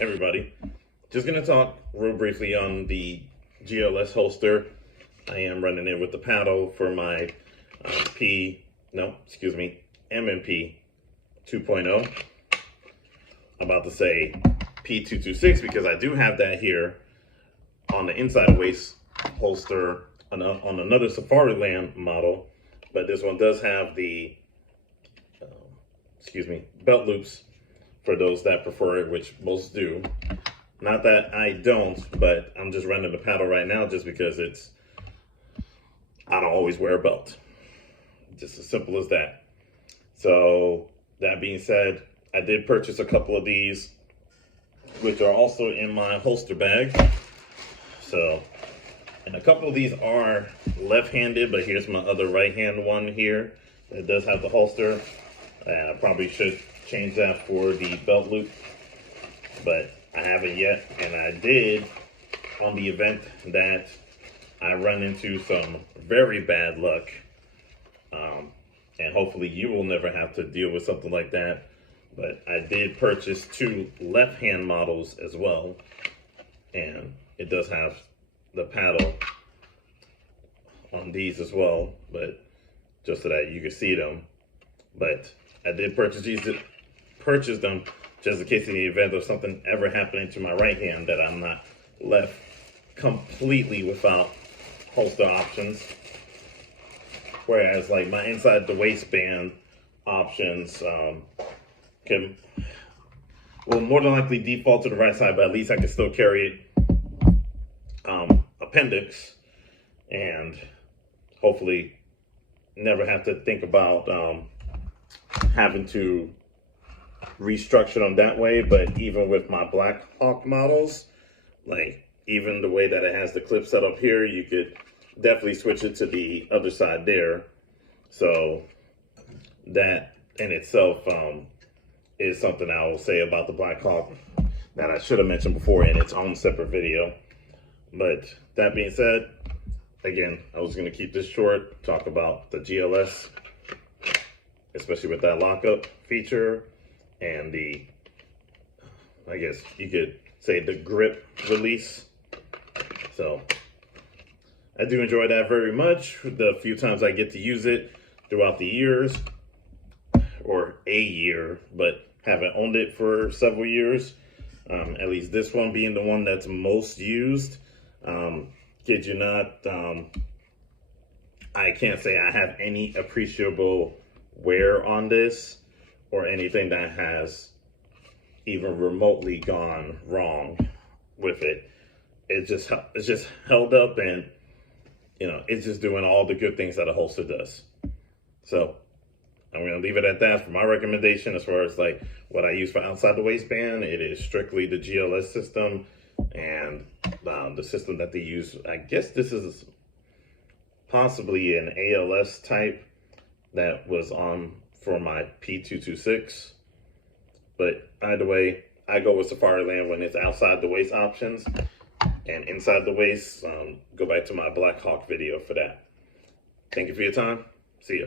everybody. Just gonna talk real briefly on the GLS holster. I am running it with the paddle for my M&P 2.0. I'm about to say P226 because I do have that here on the inside waist holster on another Safariland model, but this one does have the belt loops for those that prefer it, which most do. Not that I don't, but I'm just running the paddle right now just because I don't always wear a belt. Just as simple as that. So that being said, I did purchase a couple of these, which are also in my holster bag. So, and a couple of these are left-handed, but here's my other right-hand one here that does have the holster. And I probably should change that for the belt loop, but I haven't yet. And I did on the event that I run into some very bad luck. And hopefully you will never have to deal with something like that. But I did purchase two left-hand models as well. And it does have the paddle on these as well, but just so that you can see them. But I did purchase them just in case in the event of something ever happening to my right hand that I'm not left completely without holster options. Whereas like my inside the waistband options will more than likely default to the right side, but at least I can still carry it appendix and hopefully never have to think about having to restructure them that way. But even with my Black Hawk models, like even the way that it has the clip set up here, you could definitely switch it to the other side there. So that in itself is something I will say about the Black Hawk that I should have mentioned before in its own separate video. But that being said, again, I was going to keep this short, talk about the GLS, especially with that lockup feature and the, I guess you could say the grip release. So I do enjoy that very much. The few times I get to use it throughout the years, or a year, but haven't owned it for several years. At least this one being the one that's most used. Kid you not, I can't say I have any appreciable wear on this or anything that has even remotely gone wrong with it. It's just held up, and it's just doing all the good things that a holster does. So I'm going to leave it at that for my recommendation. As far as like what I use for outside the waistband, it is strictly the GLS system and the system that they use. I guess this is possibly an ALS type that was on for my P226. But either way, I go with Safariland when it's outside the waist options. And inside the waist, go back to my Black Hawk video for that. Thank you for your time. See ya.